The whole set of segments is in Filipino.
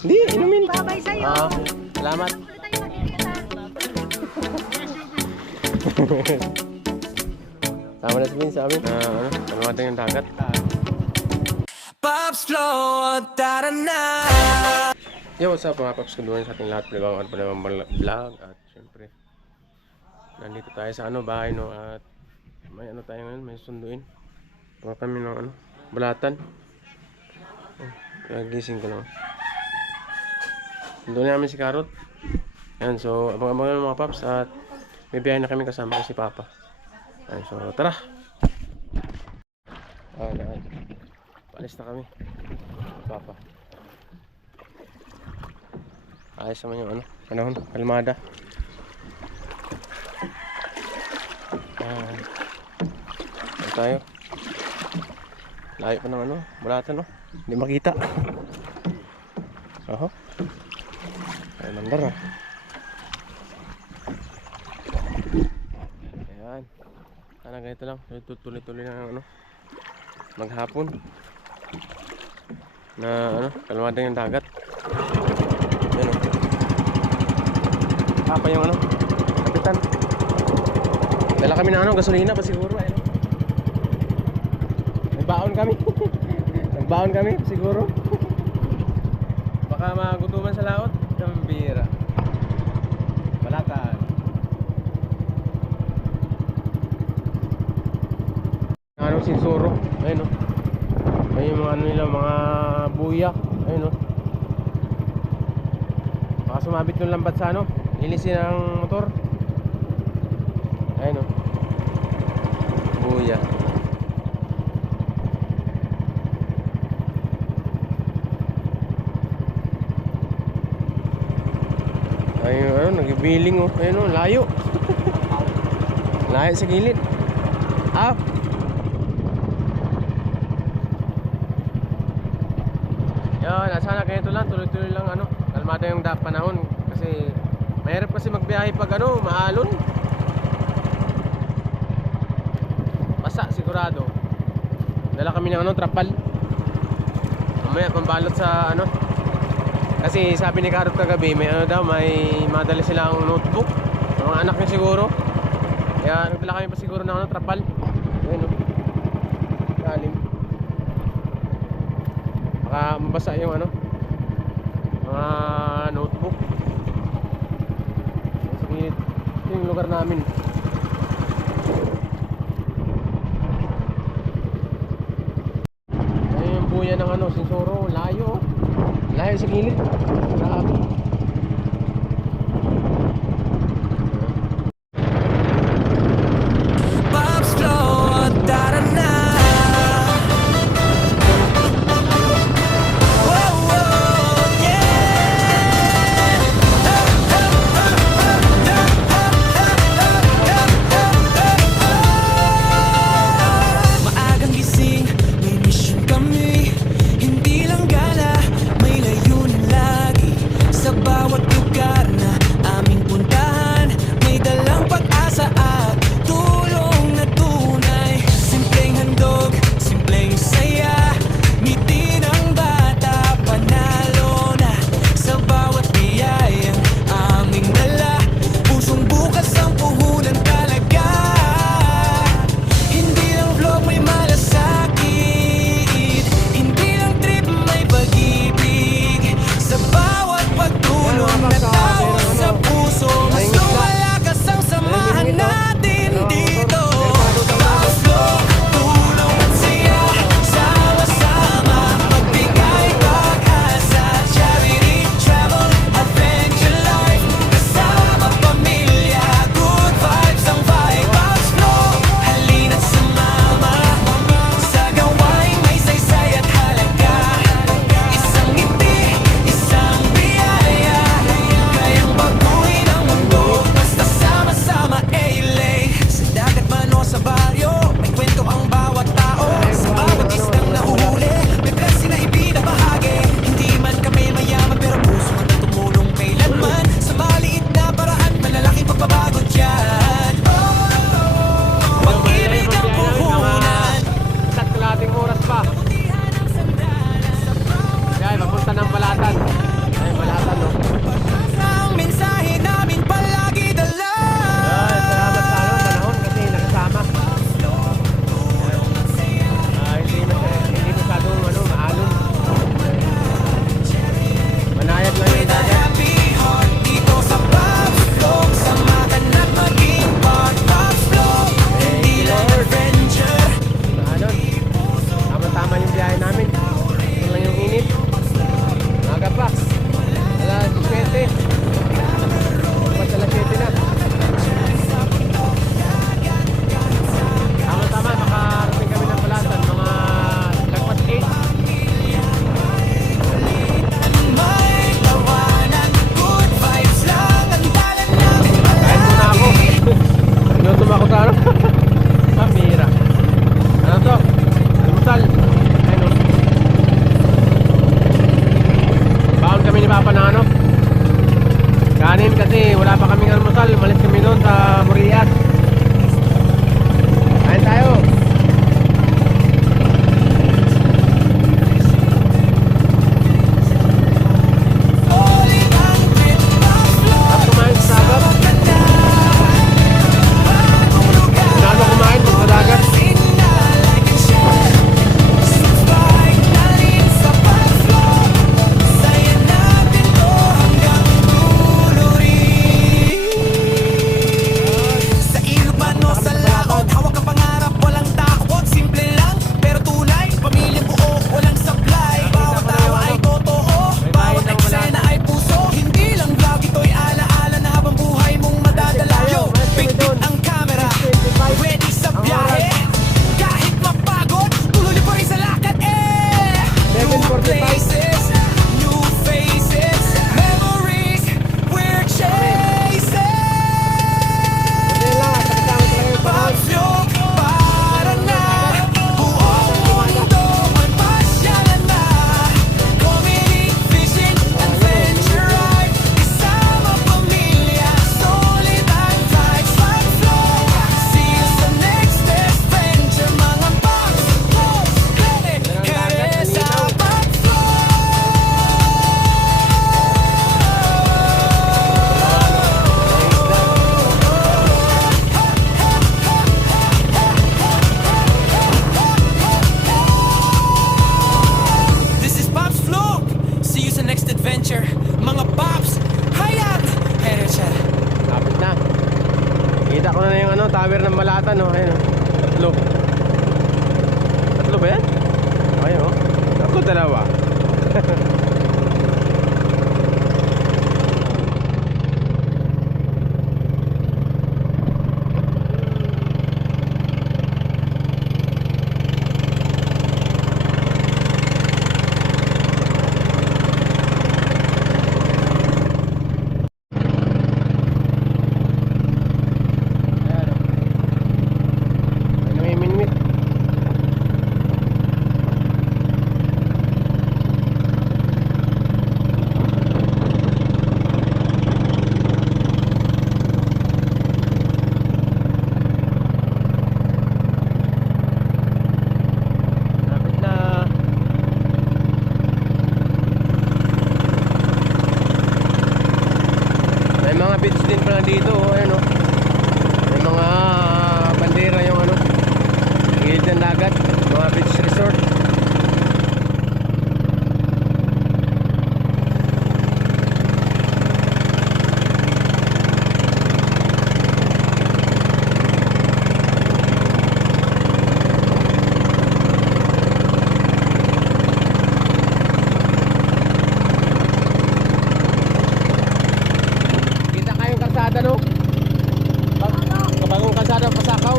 Hindi, inumin. Babay sa'yo. Salamat. Ulit tayo magkikita. Tama na sabihin sa amin. Ano natin yung dagat. Pops flow, na. Yo, what's up mga paps? Kunduhan sa ating lahat. Pinagawa pa naman vlog. At syempre, nandito tayo sa bahay no. At may tayo ngayon, may sunduin. Pagka kami ng balatan. Kaya gising ko lang. Sunduin namin si Karot. Yan, so abang-abangan mga paps. At may biyahe na kami kasama ko si Papa. Yan, so tara. Paalis na kami. Papa. Ayos naman yung panahon, kalmada. Ano tayo? Layo pa ng balatan hindi makita. Oho. Ay, mandar Ayan. Sana ganito lang, tuloy-tuloy na maghapon. Na kalmada yung dagat. Ayan Papa yung kapitan. Dala kami ng gasolina pa siguro. Nagbaon kami. Nagbaon kami siguro. Baka magutuman sa laot. Ang bira. Balatan. Sinsuro. Ayun Ayun yung mga nila, mga buyak. Ayun baka sumabit yung lambat sa linisin ang motor. Ayun buya. Ayun nagibiling ayun layo. Layo sa gilid. Yan, sana ganito lang, tuloy-tuloy lang kalmada yung panahon kasi mahirap kasi magbiyahe pag maalon. Basa sigurado. Dala kami ng trapal. Mamaya pambalot sa kasi sabi ni Karot kagabi may may madali silang notebook. Mga anak niya siguro. Kaya nagdala kami pa siguro ng trapal. Ayun galing. Baka mabasa yung mga notebook. Ito yung lugar namin. Ayun yung buya ng Sinsuro. Layo layo sa gilid. Grabe. Pops flow, na. Sa ba yan? Ayaw. Ako dalawa. Dito, ayun oh. May mga bandera yung ano, gilid ng dagat, mga beach resort. Ano? Kabagong kalsada Pasakaw.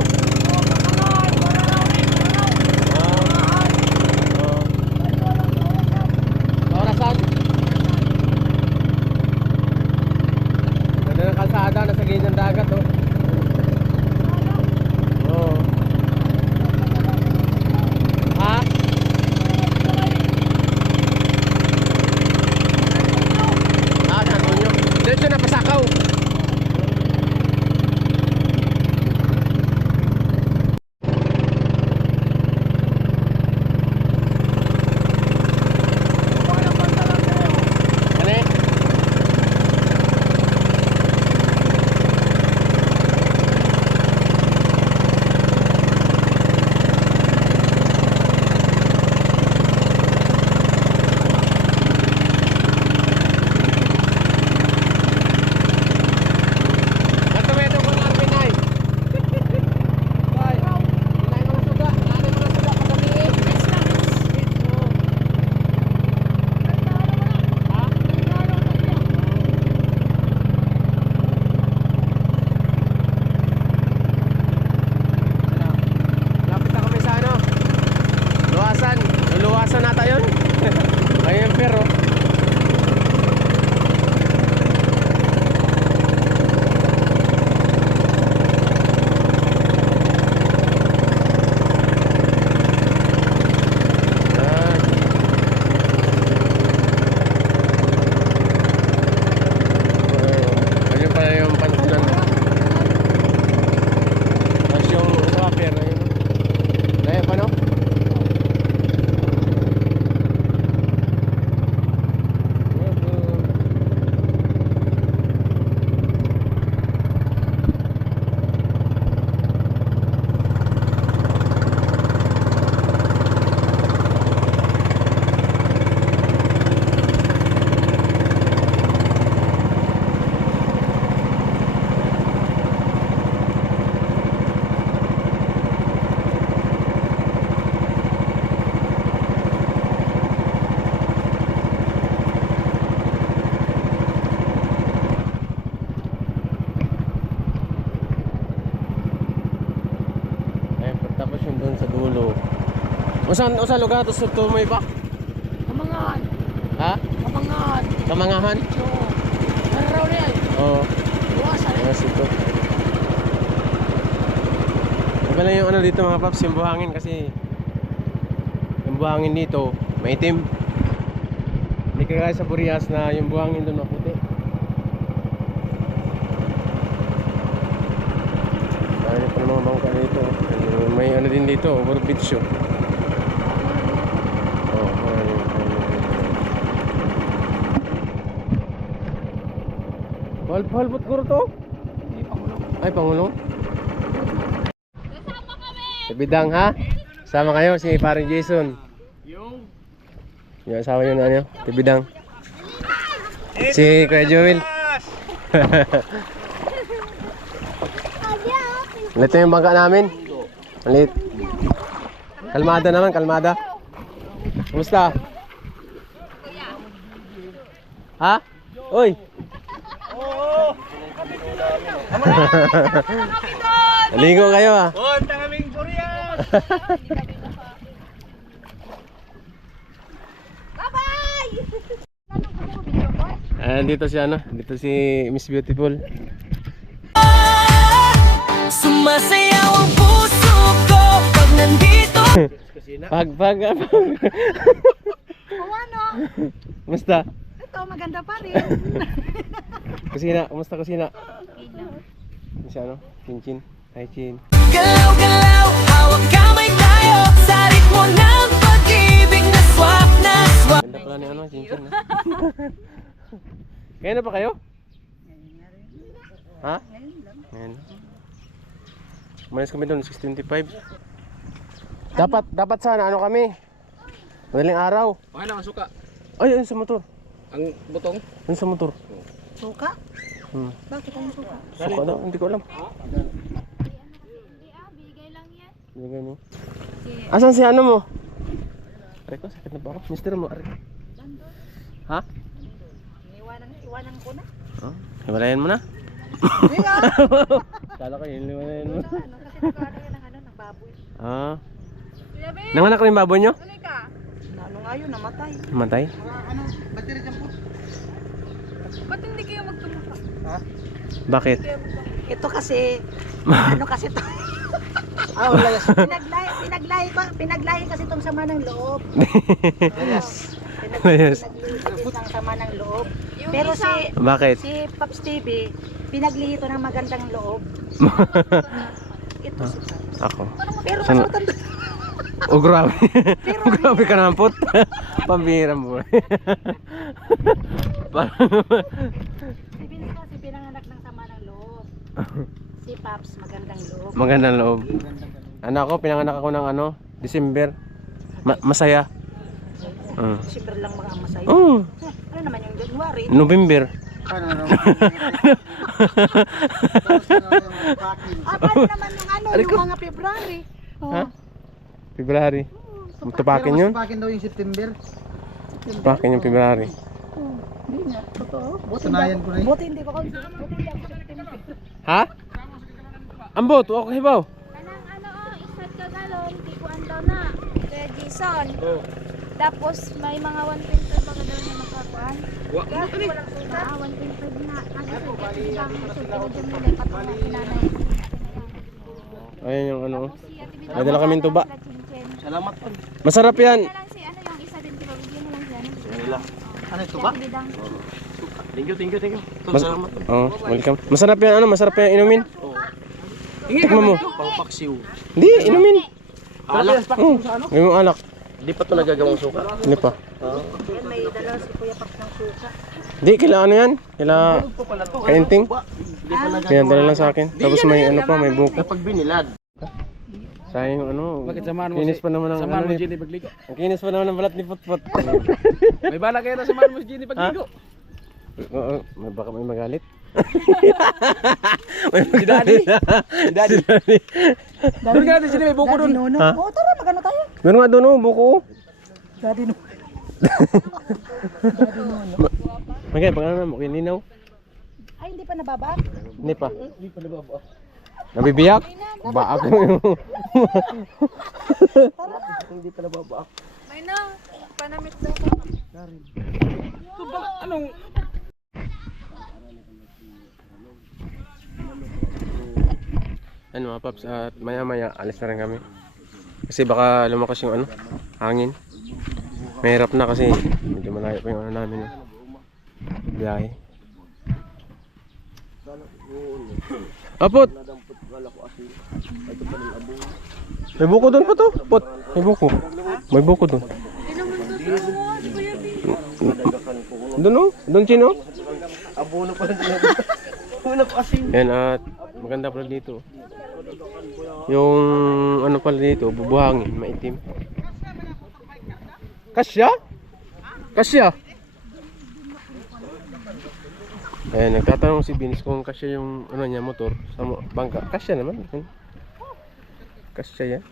Orasan. Ganda ng kalsada, nasa gilid ng dagat oh. Oh. Ha? Ah, San Antonio. Dito na Pasakaw. Luluwasan nata yun. Ayun pero ayun pala yung pantalan. Tapos yung swapper ayun. Ayun pa no? Tapos yung doon sa dulo. Usan lugar to sa tumoy ba? Kamangahan. Ha? Kamangahan. Kamangahan? Oo. Naraw niya eh. Oo. Buwasan eh. Yes, ito. Iba lang yung ano dito mga paps, yung buhangin kasi yung buhangin dito maitim. Hindi kagaya sa Burias na yung buhangin doon maputi. Ayun pa mga bangka dito. May ano din dito, overbeach yun. Halbot guro to? Ay, Pangulong. Kasama kami! Si Bidang ha? Sama kayo, si paring Jason. Yung asawa nyo na ano, si Bidang. Si Kuya Joel. Ito yung bangka namin. Malit. Kalmada naman, kalmada. Kumusta? Ha? Uy! Naligo kayo ah. Punta kaming Korea! Ayan, dito si ano, dito si Miss Beautiful. Sumasayaw ang puso ko pag nandito. Pag. O ano? Kumusta? Ito, maganda pa rin. Kusina, kumusta kusina? Si ano? Chin. Hi, Chin. Galaw-galaw, hawak kamay tayo sa ritmo ng pag-ibig na swak na swak. Ganda pala ni ano, Chin. Kaya na pa kayo? Ha? Ngayon. Umalis kami doon, 6:25. Dapat sana ano kami? Madaling araw. Okay lang ang suka. Ay, ayun sa motor. Ang butong. Ayun sa motor. Suka? Hmm. Bakit ang suka? Suka daw, hindi ko alam. Bigay lang yan. Bigay niyo. Asan si ano mo? Aray ko, sakit na ba ako? Mister mo, aray. Ha? Iwanan ko na. Oh, hiwalayan mo na. Hindi ah. Kala ko yun, hiwalayan mo. Kasi nagkano yan ng baboy. Ah. Nanganak na yung baboy nyo? Ano nga yun, namatay. Matay? Ba't hindi kayo magtumuka? Bakit? Ito kasi, ano kasi to? Pinaglahi kasi itong sama ng loob. Yes. Pinaglihi ng sama ng loob. Pero Bakit? si Pops TV, pinaglihi ito ng magandang loob. Ito si Pops. Ako. Pero Saan- kasutan doon. Oh, grabe. Oh, grabe ka naman, put. Pambihira mo. Si Vince kasi pinanganak ng sama ng loob. Si Pops, magandang loob. Magandang loob. Anak ko, pinanganak ako ng ano, December. Masaya. December lang mga masaya. Oh, Ano naman yung January? November. Paano naman yung ano, yung mga February? Ha? February. Tupakin yun? Tupakin daw yung September. Tupakin yung February. Hindi nga, totoo. Tunayan ko na yun. Buti hindi ko September. Ha? Ambot, okay ba? Kanang isat ka galon, tikuan daw na. Kaya Jason. Tapos may mga 1.5 baga daw niya makakuan. Walang suka. 1.5 na. Ang isa kasi bang susunod yung nila patuloy pinanay. Ayun yung ano. Tapos si Ate Bidang. May dala kaming tuba. Salamat po. Masarap yan. Na lang si ano yung isa din pero bigyan na lang siya. Ano ito Si ba? Ate Bidang. Thank you. Salamat. Oh, welcome. Masarap yan, ano? Masarap yan inumin. Tikman mo. Pangpaksiw. Hindi, inumin. Alak. Oh, gawin mo alak. Di pa ito nagagawang suka. Hindi pa. Yan, may dala si Kuya Pops ng suka. Hindi, kila ano yan? Kila kainting. Di pa nagagawang. Kaya dala lang sa akin. Tapos may ano pa, may buko. Kapag binilad. Sayang yung ano. Bakit samahan mo Kinis pa naman ng Samahan ano mo ni. Jenny pagligo. Ang kinis pa naman ng balat ni Putput. May bala kayo na samahan mo si Jenny pagligo. Oo, baka may magalit. Si Daddy. Si Daddy. Doon ka natin sila may buko doon. Nono. Ha? Oo, tara, magano tayo? Meron nga doon, oh, buko. Daddy no. Magkaya, pag ano na, mukhang linaw. Ay, hindi pa nababa? Hindi pa. Nabibiyak? Ba ako yung... Hindi pa nababaak. May na. Panamit daw. Anong Ano mga paps, at maya maya alis na rin kami. Kasi baka lumakas yung ano, hangin. Mahirap na kasi medyo malayo pa yung ano namin yung biyahe. Apot! May buko doon pa to, pot. May buko. May buko doon. Doon o, doon Chino. abono pa rin sila. Wala pa kasi. Yan at maganda pala dito. Yung ano pala dito, bubuhangin, maitim. Kasya? Kasya? Eh, nagtatanong si Vince kung kasya yung ano niya motor sa bangka. Kasya naman. Kasya yan.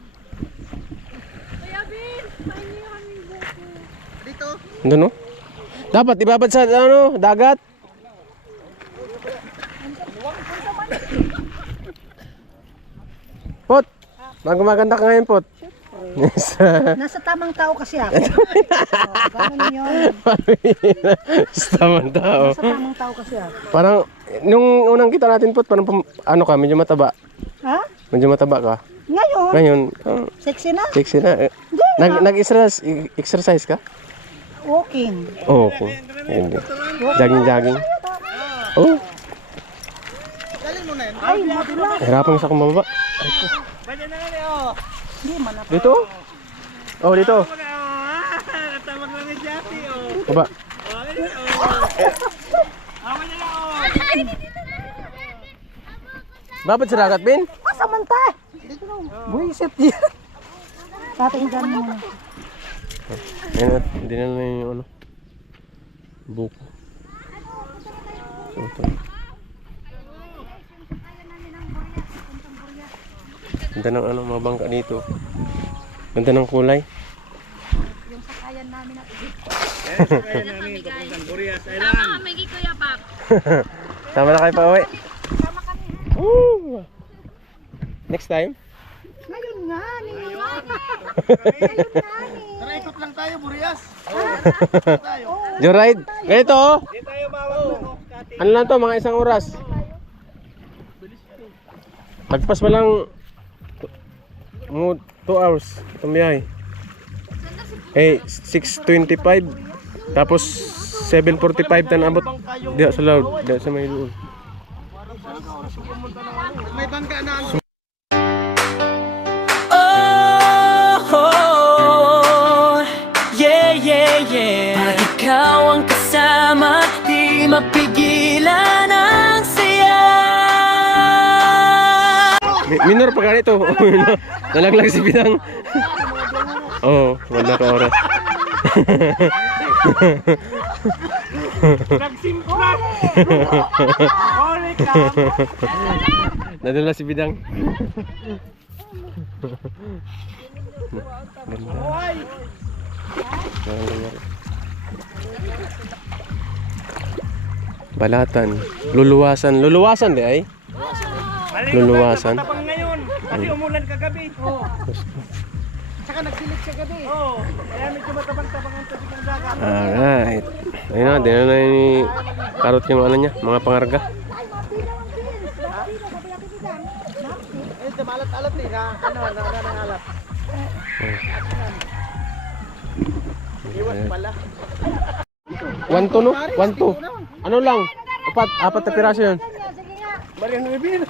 Doon no? Dapat ibabad sa ano, dagat. Pot. Maganda ka ngayon, Pot. Yes. Nasa tamang tao kasi ako. Ganun yun. Tamang tao. Nasa tamang tao kasi ako. Parang nung unang kita natin, Pot, parang ano ka, medyo mataba. Ha? Medyo mataba ka. Ngayon? Ngayon, Sexy na? sexy na. Nag-exercise ka? Walking. Oo. Oh, hindi. Jogging. Oh. Ay, mabula. Hirapan sa akong mababa. Hindi man ako. Dito? Oh, dito. Baba. Babad sa dagat, Bin? Samanta! Buisit yan. Tatinggan mo na. Ayun, hindi na lang yung ano. Buko. Ito. Ganda ng ano, mga bangka dito. Ganda ng kulay. Yung sakayan namin na Tama na kayo pa uwi. Woo! Next time? Ngayon nga, Tara, ikot lang tayo, Burias. Joyride. Ganito oh. Ano lang to, mga isang oras. Lagpas pa lang 2 hours itong biyahe. 6:25. Tapos 7:45 tan abot. Diya sa loud, diya sa may luon. May bangka na ang Oh, yeah, yeah, yeah. Pag ikaw ang kasama, di mapigilan ang saya. Minor pa ganito. Nalaglag si Bidang. Oo, wala ka oras. nagsimplan. Holy ka. Nadala si Bidang. Balatan. Luluwasan di ay? Luluwasan. Tapang ngayon, kasi umulan kagabi. Oo. Saka nagsilit sa gabi. Oo. Kaya medyo matabang-tabang ang tubig ng dagat. Alright. Ayun na, din na ni karot yung ano niya, mga pangarga. Eh, damalat-alat eh. Nangalat. Iwas pala. 1 to no? 1 to. Ano lang? Apat na piraso yun. Mariano Ibina.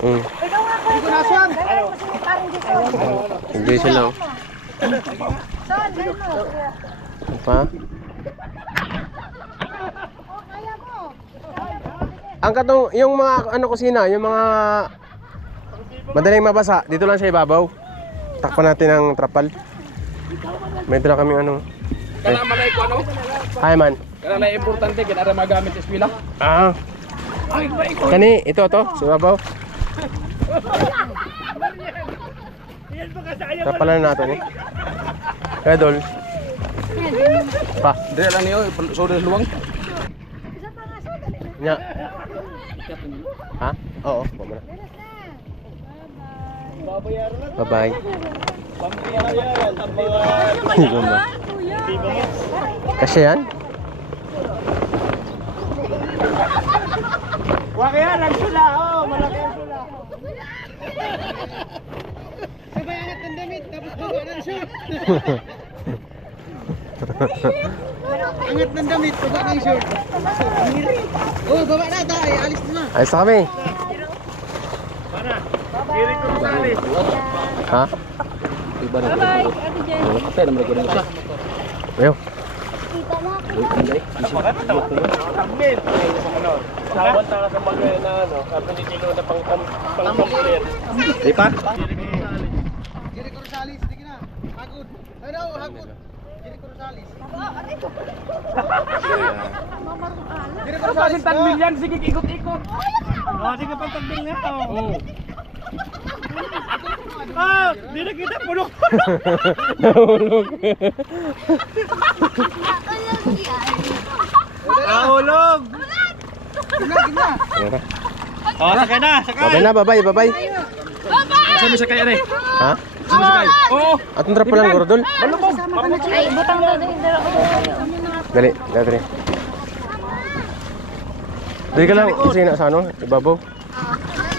Mm. Hindi ko naswan. Hindi sila oh. Pa? Ang katong, yung mga ano kusina, yung mga madaling mabasa, dito lang sa ibabaw. Takpan natin ang trapal. May dala kami ano. Kaya malay ko ano? Hi man. Kaya na importante, kaya magamit sa eskwela. Ah. Kani, ito to, sa ibabaw. Trapalan na natin eh. Kaya dol. Pa. Dili lang niyo, soda luwang. Nya. Ha? Oo, pamo na. Bye-bye. Kasi yan? Wag yan, nagsula. Oh, malaki ang sula. Sabay angat ng damit, tapos baba ng shirt. Angat ng damit, baba ng shirt. Oh, baba na tayo, alis na. Ayos na kami. Kiri ko Rosales. Ha? Bye-bye, Ate Jen. Kapay naman ko na. Ayo. Sabon ta sa mga na ano, kapag ni kilo na pang-complete. Di pa? Kiri ko Rosales, sige na. Hagod. Ano, hagod. Kiri ko Rosales. Kiri ko Rosales. 10 million, sige ikot-ikot. Oh, sige pang tagbil nga. Oh. Ah! Di na kita puno. Nahulog. Nahulog. Yan na. Oh, sakay na, sakay. Okay na, bye-bye, bye-bye. Saan mo sakay, Are? Ha? Saan mo sakay? Oo. Atong trap lang, Gordon. Ay, butang na din. Dali, dali. Dali ka lang, kasi na sa ano, ibabaw.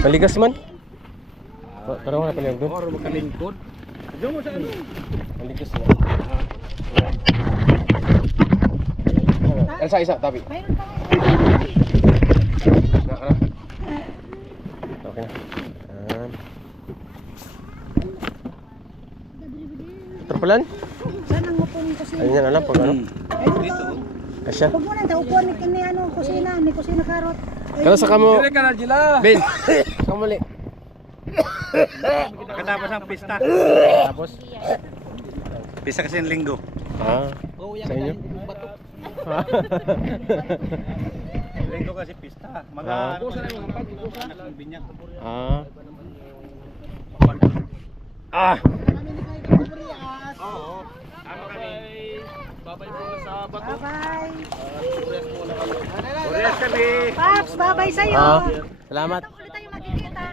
Maligas man. Tarong na pala doon. Or makalingkod. Diyan mo sa ano? Maligas na. Elsa, isa, tabi. Na. Okay na. Terpelan? Saan ang upon kusina? Ayun yan alam pag ano. Kasya. Huwag mo na, upuan ni ano, kusina, ni kusina karot. Kalau sa kamo, Dire ka na, Jila. Ben. Kamu li. Katapos ang pista. Tapos. Pista kasi ng linggo. Ah. Sa inyo. Linggo kasi pista. Mga ano sa mga pag-usa ng binyak. Ah. Ah. Oo. Ano kami? Babay muna sa bato. Bye-bye. Oriyas kami. Paps, bye-bye sa'yo. Ah. Salamat. Ulit tayo magkikita.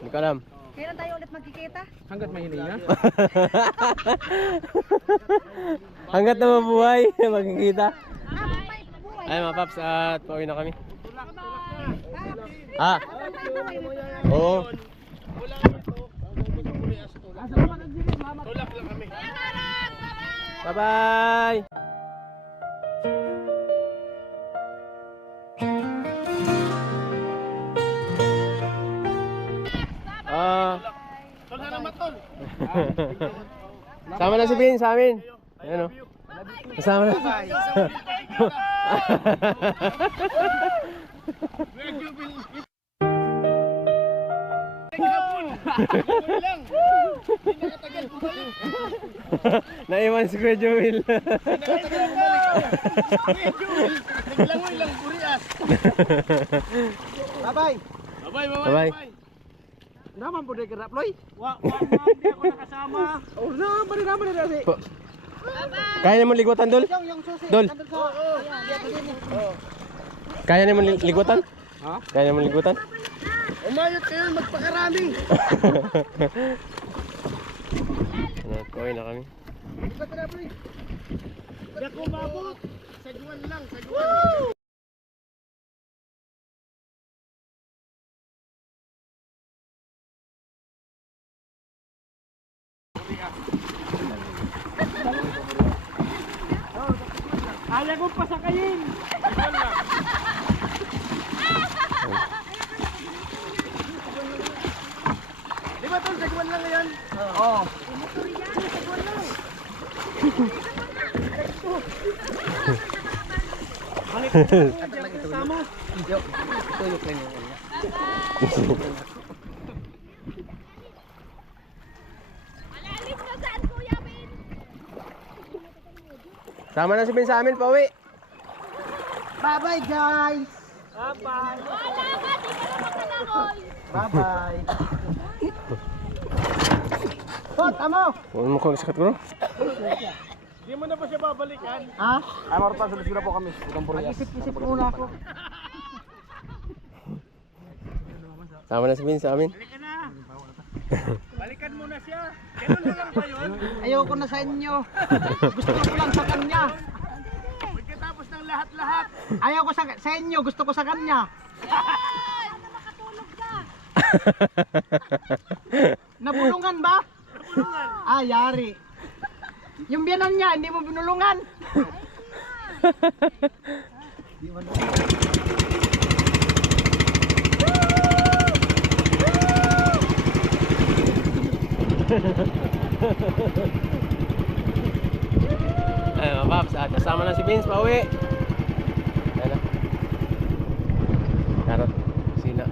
Hindi ko alam. Kailan tayo ulit magkikita? Hanggat may hininga. Hanggat na mabuhay, magkikita. Bye. Buhay. Ay mga paps, at pauwi na kami. Ah. Oo. Tulak lang kami. Bye-bye. Ah. Tol, salamat tol. Sama na si Bin sa amin. Ayan o. Kasama na. Naiwan si Kuya Joel. Naglangoy lang Oriyas. Bye-bye. Bye-bye. Naman po ka Raploy? Hindi ako nakasama. Oh, naman na kasi. Kaya niya mo ligutan, Dol? Dol? Kaya niya mo ligutan? Ha? Kaya niya mo ligutan? Umayot kayo, magpakarami. Kuhay na kami. Hindi ako mabot. Saguan lang, saguan. Ayaw ko pasakayin. Di ba tol, saguan lang ngayon? Oo. Sama na si Ben sa amin, pauwi. Bye-bye guys. Bye-bye. Bye-bye. Hot, amo. Huwag mo kong sakit ko. Di mo na ba siya babalikan? Ha? Ay, marutan, sulit-sulit po kami. Mag-isip-isip muna ako. Sama na si Ben sa amin. Balikan na. Balikan mo na siya. Ganun mo lang ba yun? Ayoko na sa inyo. Gusto ko lang sa kanya. Pagkatapos ng lahat-lahat. Ayaw ko sa inyo, gusto ko sa kanya. Nabulungan ba? Nabulungan. Ah, yari. Yung biyanan niya, hindi mo binulungan. Ay mga paps, at kasama na si Vince, pauwi. Ayan na. Karot, sina.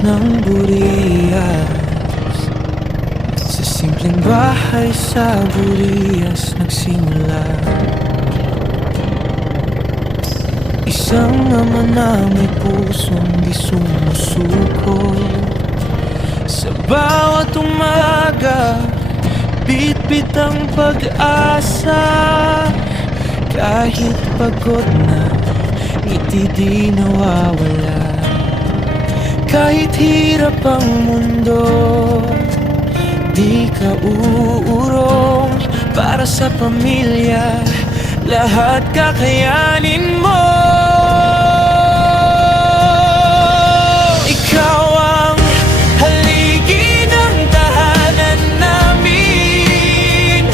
ng Burias. Sa simpleng bahay sa Burias nagsimula. Isang ama na may pusong di sumusuko. Sa bawat umaga, bitbit ang pag-asa. Kahit pagod na, ngiti di nawawala. Kahit hirap ang mundo, di ka uurong. Para sa pamilya, lahat kakayanin mo. Ikaw ang haligi ng tahanan namin,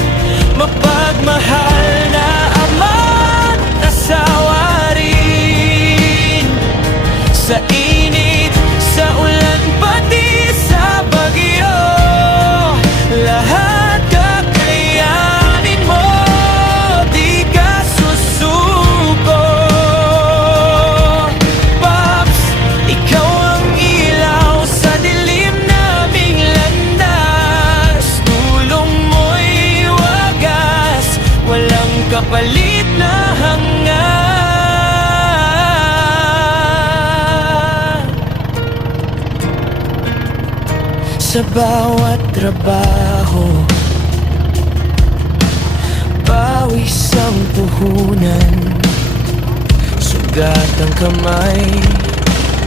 mapagmahal na ama't asawa rin. Sa init, sa ulan, pati sa bagyo, lahat kakayanin mo. Di ka susuko. Pops, ikaw ang ilaw sa dilim naming landas. Tulong mo'y wagas, walang kapalit na hanggan. Sa bawat trabaho, pawis ang puhunan, sugat ang kamay,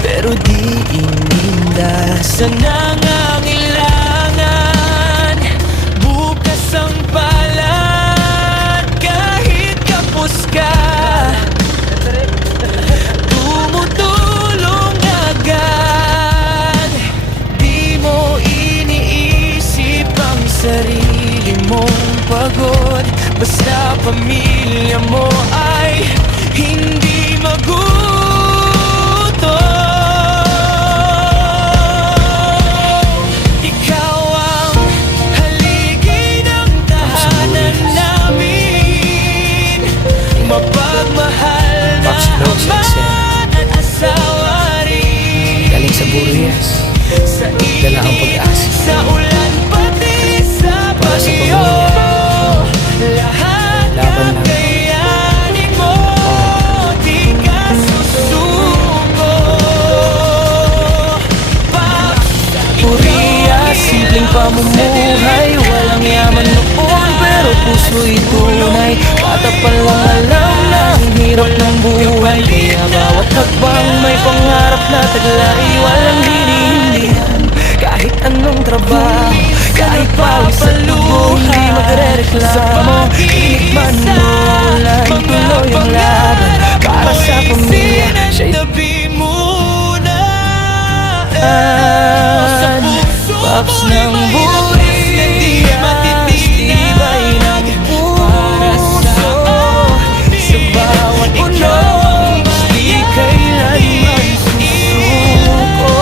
pero di ininda sa nangangailangan. Bukas ang palad, kahit kapos ka, tumutulong agad. Di mo iniisip ang sarili mong pagod, basta pamilya mo ay hindi magutom. Ikaw ang haligi ng tahanan namin, mapagmahal na ama at asawa rin. Galing sa Burias, Sa dala ang init, pag-asa. sa ulan, pati sa Para sa bagyo, pamilya. lahat Laban lang. kakayanin mo. Di ka susuko. Burias, simpleng pamumuhay, walang yaman noon, pero puso'y tunay. Katapal lang alam na ang hirap ng buhay, kaya bawat hakbang may pangarap na taglay. Walang hinihindihan, kahit anong trabaho, kahit pawis sa luho, hindi magrereklamo. Inikman mo ulan, tuloy ang laban. Para sa pamilya, siya'y Pops ng Burias, tibay ng puso. Sa bawat ikaw, di kailanman susuko.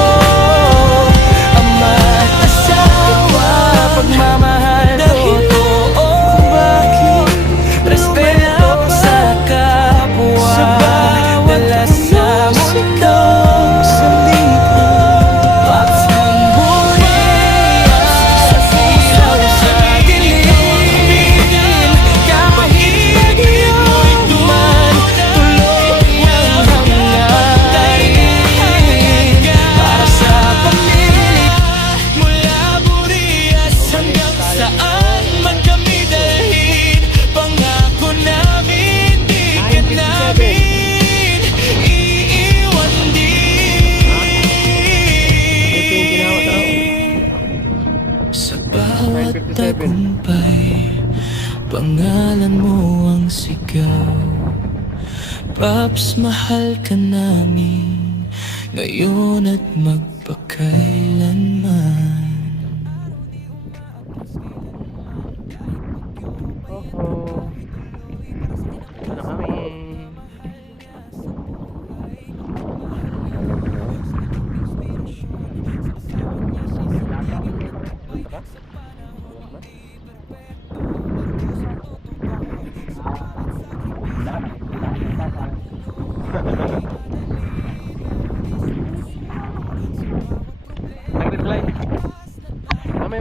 Ama at asawa, pagmamahal totoo. Bakit? Respeto sa kapwa, dala sa mundo. Pops ng Burias, sa silaw sa dilim. Kahit mo'y duman, tuloy ang hangarin. Para sa pamilya, mula Burias hanggang saan man kami dalhin. Pangako namin, di ka namin iiwan din. Sa bawat tagumpay, pangalan mo ang sigaw. Pops, mahal ka namin, ngayon at magpakailanman. Ito na kami.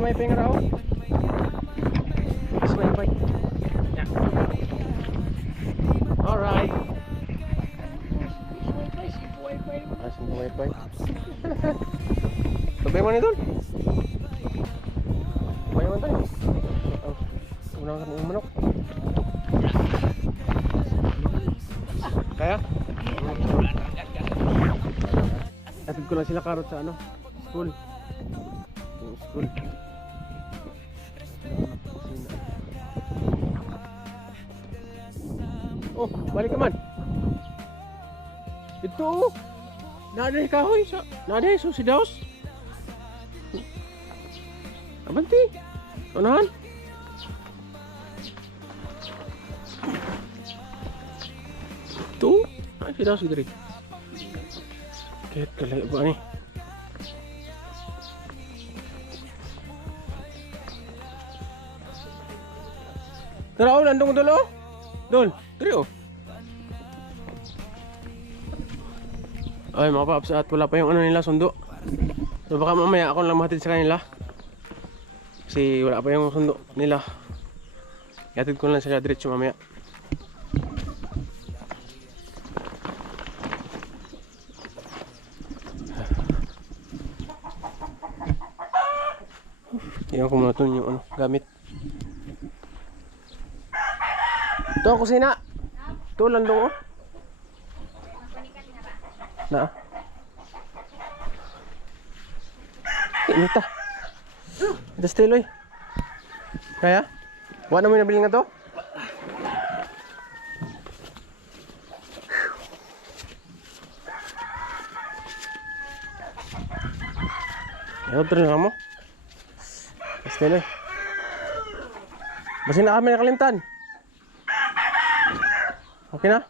may pengra oh. Mas may bike. Yeah. Alright. Asin may bike. Sabay mo na doon. Sabay mo na doon. Unang kami yung manok. Kaya? Atid ko lang sila karot sa ano? School. Yung school. Oh, balik ka man. Ito. Nada yung kahoy sa. Nada yung susidaos. Abanti. Unahan. Ito. Ay, sidaos si Dre. Kahit kalay ba ni. Tara, nandong dolo. Dol, Dre oh. Ay mga paps, at wala pa yung ano nila sundo. So baka mamaya ako lang mahatid sa kanila. Kasi wala pa yung sundo nila. Ihatid ko lang sila diretso mamaya. Iyan ko muna ito yung ano, gamit. Ito ang kusina. Ito landong oh. Na. Inita. Ito stiloy. Kaya? Wala mo yung nabili nga to? Ayaw ito rin mo. Stiloy. Basta na kami nakalimtan. Okay na?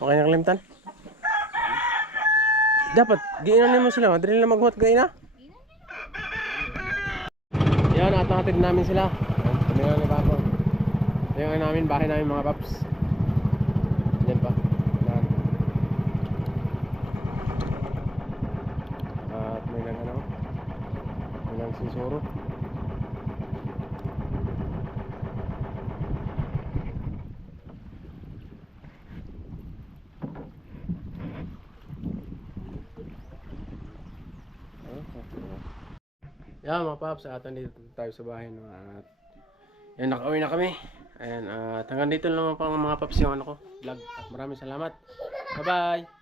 Okay na kalimtan? Dapat, giinan mo sila. Madali na maghuot gaina. Yan, natatid namin sila. Kami nga ni Papa. Ito yung namin, bahay namin mga paps. Yan pa. Yan. At may nang ano. May nang sinsuro. Yan mga paps, at nandito tayo sa bahay no? At yan, nakauwi na kami. Ayan, at hanggang dito lang naman pang mga paps yung ano ko, vlog. At maraming salamat. Bye bye.